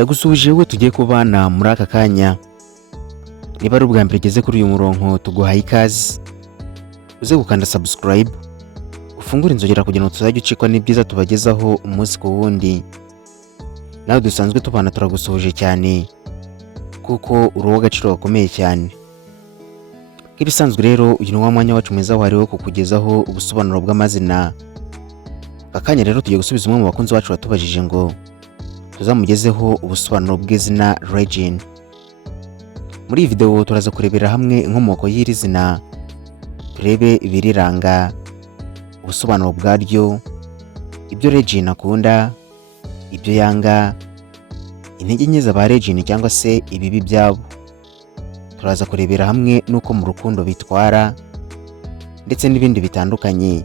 Ndagusubije we tugiye kubana muri aka kanya. Niba ari ubwa mbere ugeze kuri uyu murongo tuguhaye ikaze. Uze gukanda subscribe, ufungure inzogera kugira ngo tuzajye ucikwa n'ibyiza tubagezaho umunsi ku wundi. Nawe dusanzwe tubana turagusuhuje cyane kuko uri uw'agaciro gakomeye cyane. Nk'ibisanzwe rero uyu ni wa mwanya wacu mwiza wahariwe kukugezaho ubusobanuro bw'amazina. Akanya rero tugiye gusubiza umwe mu bakunzi bacu batubajije ngo tuzamugezeho ubusobanuro bw'izina Regine. Muri iyi video turaza kurebera hamwe inkomoko y'iri zina, turebe ibiriranga, ubusobanuro bwaryo, ibyo Regine akunda, ibyo yanga, intege nke za ba Regine cyangwa se ibibi byabo. Turaza kurebera hamwe nuko mu rukundo bitwara ndetse n'ibindi bitandukanye.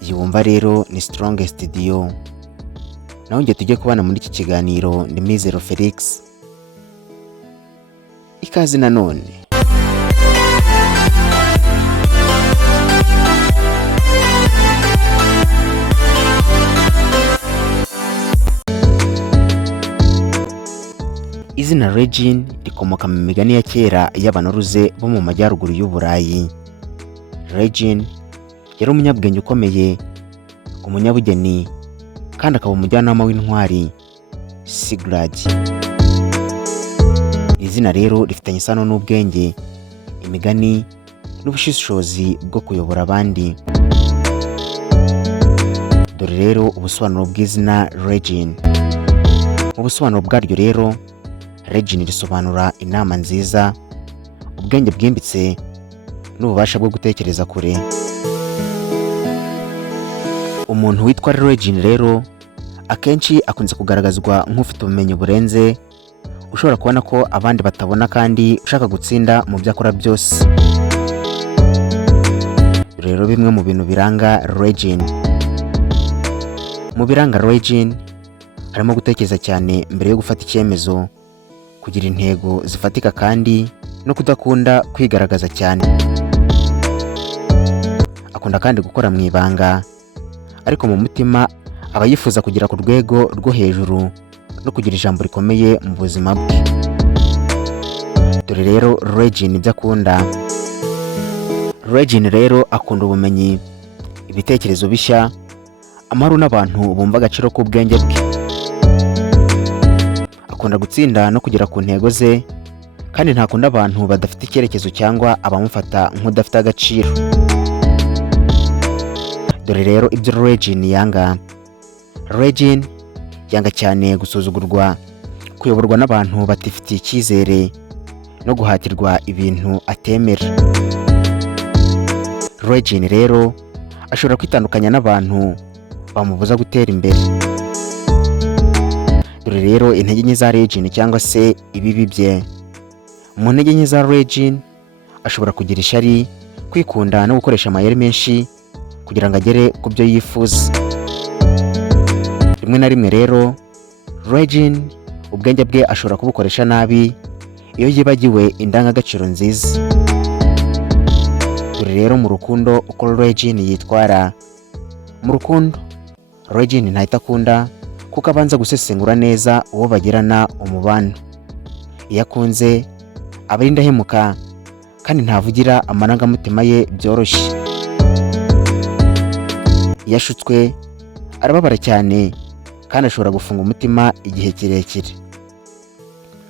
Iyi wumva rero ni Strongest Studio. Naho ngiye tujye kubana muri iki kiganiro ndi Mizero Felix. Ikaze nanone. Izina Regine rikomoka mu migani ya kera y'abanoruze bo mu majyaruguru y'Uburayi. Regine yari umunyabwenge ukomeye, umunyabugeni kandi akaba umujyanama w'intwari Sigurd. Izina rero rifitanye isano n'ubwenge, imigani n'ubushishozi bwo kuyobora abandi. Dore rero ubusobanuro bw'izina Regine. Mu busobanuro bwaryo rero, Regine risobanura inama nziza, ubwenge bwimbitse n'ububasha bwo gutekereza kure. Umuntu witwa Regine rero akenshi akunze kugaragazwa nk'ufite ubumenyi burenze, ushobora kubona ko abandi batabona kandi ushaka gutsinda mu byo akora byose. Rero bimwe mu bintu biranga Regine. Mu biranga Regine harimo gutekereza cyane mbere yo gufata icyemezo, kugira intego zifatika kandi no kudakunda kwigaragaza cyane. Akunda kandi gukora mu ibanga, ariko mu mutima aba yifuza kugera ku rwego rwo hejuru no kugira ijambo rikomeye mu buzima bwe. Dore rero Regine ibyo akunda. Regine rero akunda ubumenyi, ibitekerezo bishya, amahoro n'abantu bumva agaciro k'ubwenge bwe. Akunda gutsinda no kugera ku ntego ze, kandi ntakunda abantu badafite icyerekezo cyangwa abamufata nk'udafite agaciro. Dore rero ibyo Regine yanga. Regine yanga cyane gusuzugurwa, kuyoborwa n'abantu batifitiye icyizere no guhatirwa ibintu atemera. Regine rero ashobora kwitandukanya n'abantu bamubuza gutera imbere. Dore rero intege nke za Regine cyangwa se ibibi bye. Mu ntege nke za Regine ashobora kugira ishyari, kwikunda no gukoresha amayeri menshi kugira ngo agere ku byo yifuza. Rimwe na rimwe rero Regine ubwenge bwe ashobora kubukoresha nabi iyo yibagiwe indangagaciro nziza. Dore rero mu rukundo uko Regine yitwara. Mu rukundo Regine ntahita akunda kuko abanza gusesengura neza uwo bagirana umubano. Iyo akunze aba ari indahemuka kandi ntavugira amarangamutima ye byoroshye. Iyo ashutswe arababara cyane kandi ashobora gufunga umutima igihe kirekire.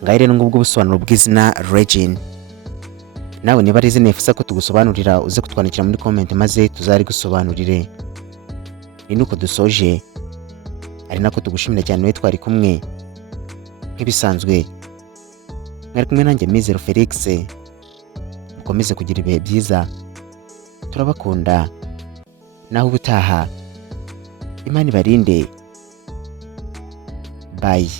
Ngaho rero ngubwo ubusobanuro bw'izina Regine. Nawe niba ari izina wifuza ko tugusobanurira uze kutwandikira muri comment maze tuzari gusobanurire. Ni nuko dusoje, ari nako tugushimira cyane we twari kumwe. Nk'ibisanzwe mwari kumwe nanjye Mizero Felix. Mukomeze kugira ibihe byiza, turabakunda. Naho ubutaha, Imana ibarinde. Bye.